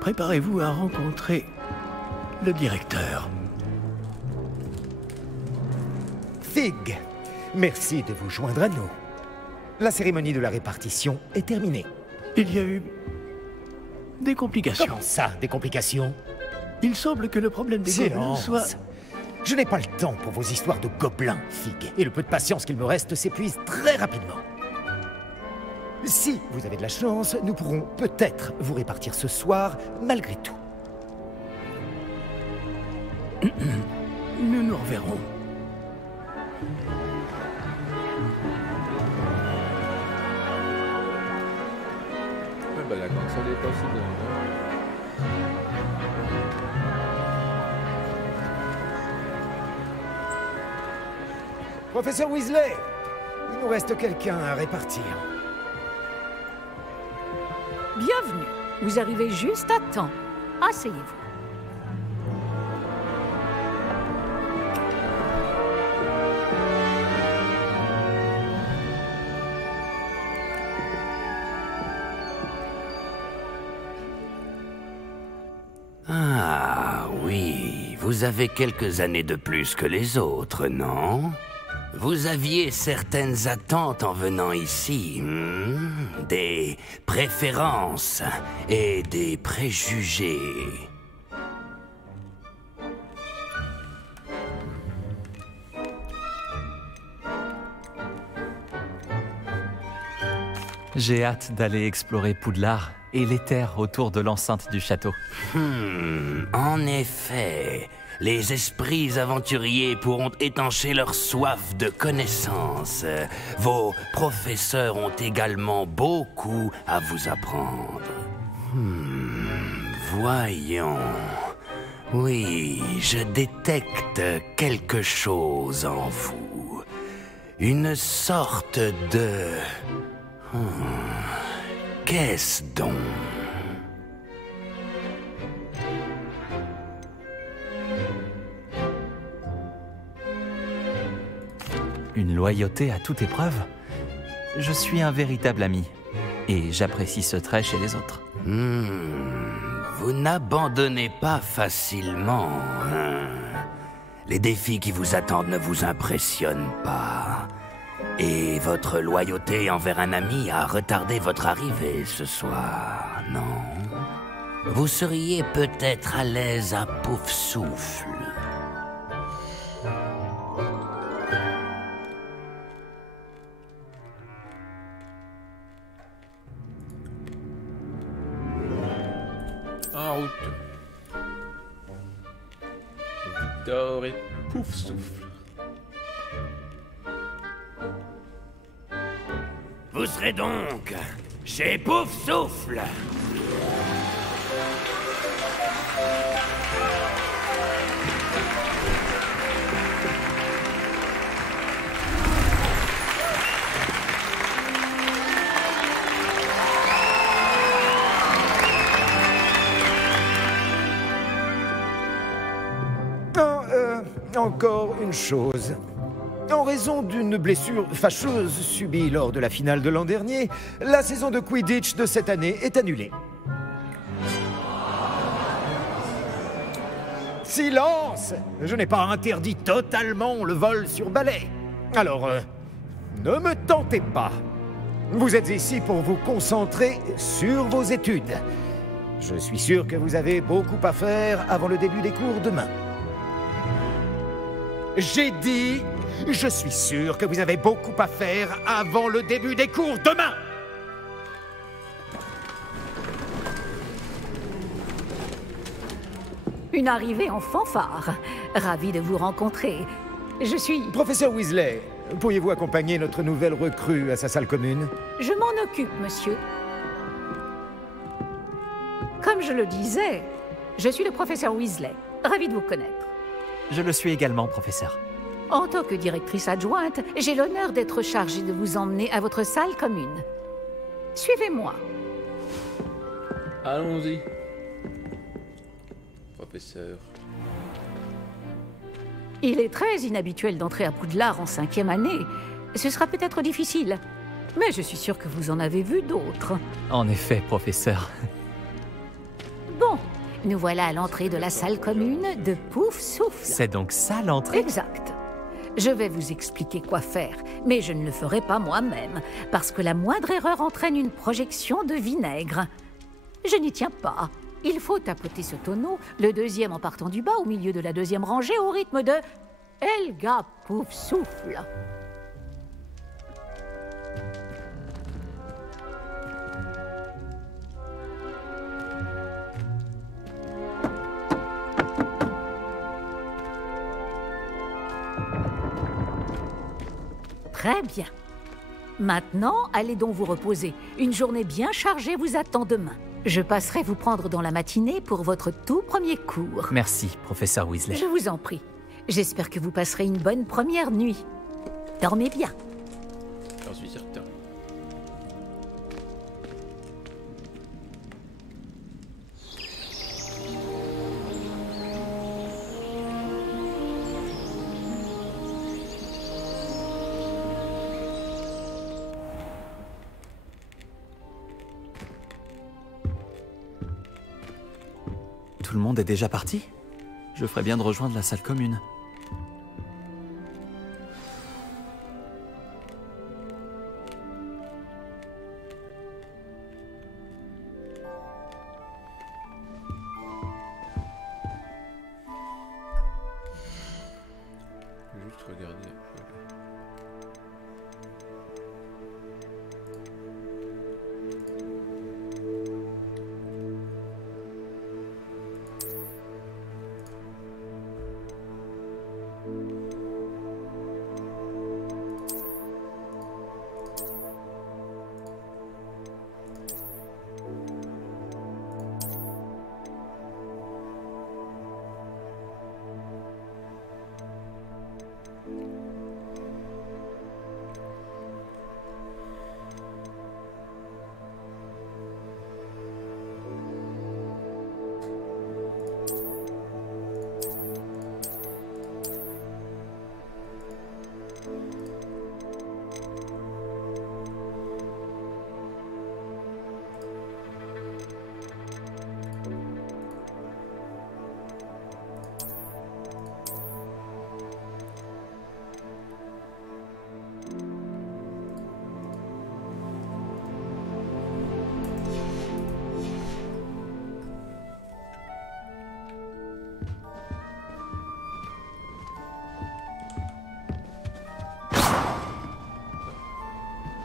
Préparez-vous à rencontrer le directeur. Fig, merci de vous joindre à nous. La cérémonie de la répartition est terminée. Il y a eu des complications. Comment ça, des complications? Il semble que le problème des gobelins soit... Je n'ai pas le temps pour vos histoires de gobelins, Fig, et le peu de patience qu'il me reste s'épuise très rapidement. Si vous avez de la chance, nous pourrons peut-être vous répartir ce soir, malgré tout. Nous nous reverrons. Bah là, quand ça dépasse, c'est bon. Professeur Weasley, il nous reste quelqu'un à répartir. Bienvenue. Vous arrivez juste à temps. Asseyez-vous. Ah oui, vous avez quelques années de plus que les autres, non? Vous aviez certaines attentes en venant ici, des préférences et des préjugés. J'ai hâte d'aller explorer Poudlard et les terres autour de l'enceinte du château. En effet, les esprits aventuriers pourront étancher leur soif de connaissances. Vos professeurs ont également beaucoup à vous apprendre. Voyons. Oui, je détecte quelque chose en vous. Une sorte de... Qu'est-ce donc? Une loyauté à toute épreuve? Je suis un véritable ami, et j'apprécie ce trait chez les autres. Vous n'abandonnez pas facilement, hein? Les défis qui vous attendent ne vous impressionnent pas. Et votre loyauté envers un ami a retardé votre arrivée ce soir, non? Vous seriez peut-être à l'aise à Poufsouffle. En route. Victor et Poufsouffle. Vous serez donc chez Poufsouffle. Encore une chose. En raison d'une blessure fâcheuse subie lors de la finale de l'an dernier, la saison de Quidditch de cette année est annulée. Silence! Je n'ai pas interdit totalement le vol sur balai. Alors, ne me tentez pas. Vous êtes ici pour vous concentrer sur vos études. Je suis sûr que vous avez beaucoup à faire avant le début des cours demain. J'ai dit, je suis sûr que vous avez beaucoup à faire avant le début des cours demain. Une arrivée en fanfare. Ravi de vous rencontrer. Je suis... Professeur Weasley, pourriez-vous accompagner notre nouvelle recrue à sa salle commune? Je m'en occupe, monsieur. Comme je le disais, je suis le professeur Weasley. Ravi de vous connaître. Je le suis également, professeur. En tant que directrice adjointe, j'ai l'honneur d'être chargée de vous emmener à votre salle commune. Suivez-moi. Allons-y. Professeur. Il est très inhabituel d'entrer à Poudlard en 5e année. Ce sera peut-être difficile, mais je suis sûre que vous en avez vu d'autres. En effet, professeur. Bon, Nous voilà à l'entrée de la salle commune de Pouf Souffle. C'est donc ça l'entrée? Exact. Je vais vous expliquer quoi faire, mais je ne le ferai pas moi-même, parce que la moindre erreur entraîne une projection de vinaigre. Je n'y tiens pas. Il faut tapoter ce tonneau, le deuxième en partant du bas, au milieu de la deuxième rangée, au rythme de Helga Pouf Souffle. Très bien. Maintenant, allez donc vous reposer. Une journée bien chargée vous attend demain. Je passerai vous prendre dans la matinée pour votre tout premier cours. Merci, professeur Weasley. Je vous en prie. J'espère que vous passerez une bonne première nuit. Dormez bien. J'en suis certain. Tout le monde est déjà parti? Je ferais bien de rejoindre la salle commune. Je vais juste regarder un peu.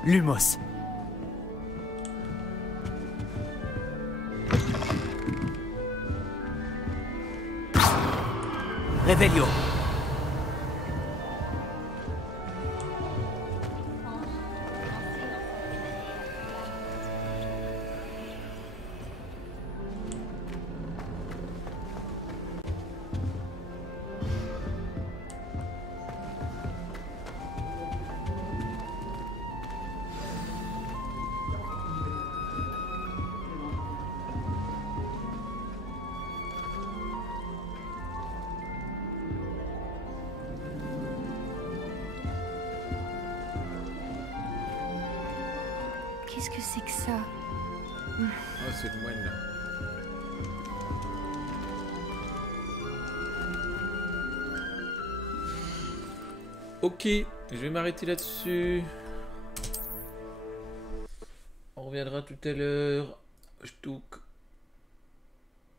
Lumos. Revelio. Qu'est-ce que c'est que ça? Ah, c'est le moine là. Ok, je vais m'arrêter là-dessus. On reviendra tout à l'heure. Ch'touk.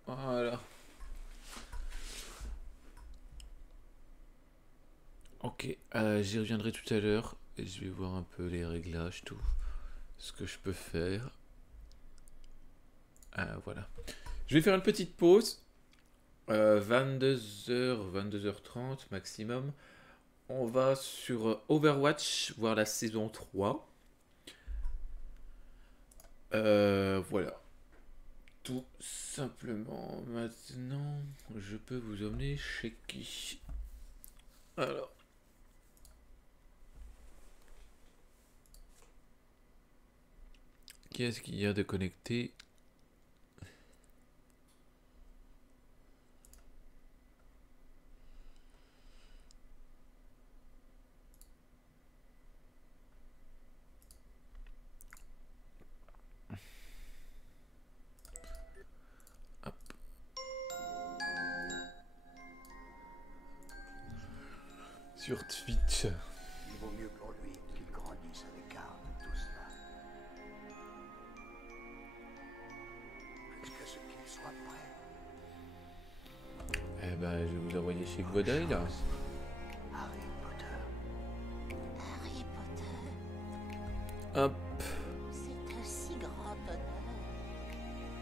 Voilà. Ok, j'y reviendrai tout à l'heure. Et je vais voir un peu les réglages, tout. Ce que je peux faire. Voilà. Je vais faire une petite pause. 22h, 22h30 maximum. On va sur Overwatch, voir la saison 3. Voilà. Tout simplement. Maintenant, je peux vous emmener chez qui? Alors. Qu'est-ce qu'il y a de connecté? Hop. Sur Twitch. Il vaut mieux pour lui qu'il grandisse à l'écart de tout cela. Jusqu'à ce qu'il soit prêt. Eh ben, je vais vous envoyer chez Godail, là. Harry Potter. Harry Potter, Hop. c'est un si grand honneur.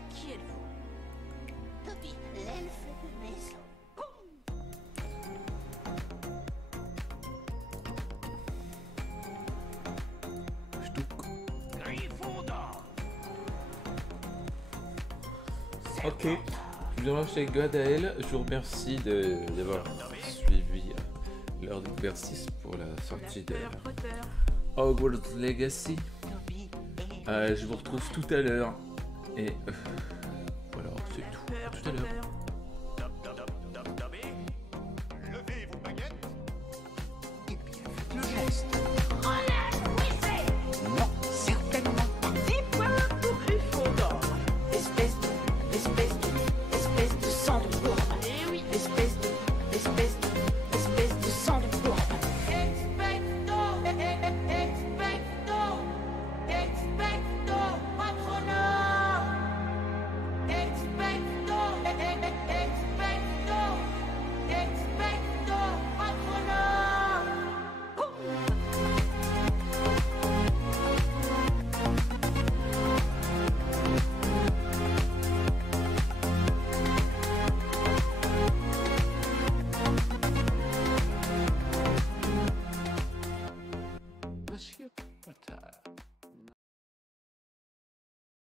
Qui êtes-vous? Toby, l'elfe de maison. Ok, je vous envoie chez Godael. Je vous remercie d'avoir suivi l'heure d'exercice pour la sortie de Hogwarts Legacy. Je vous retrouve tout à l'heure. Et voilà, c'est tout. À tout à l'heure.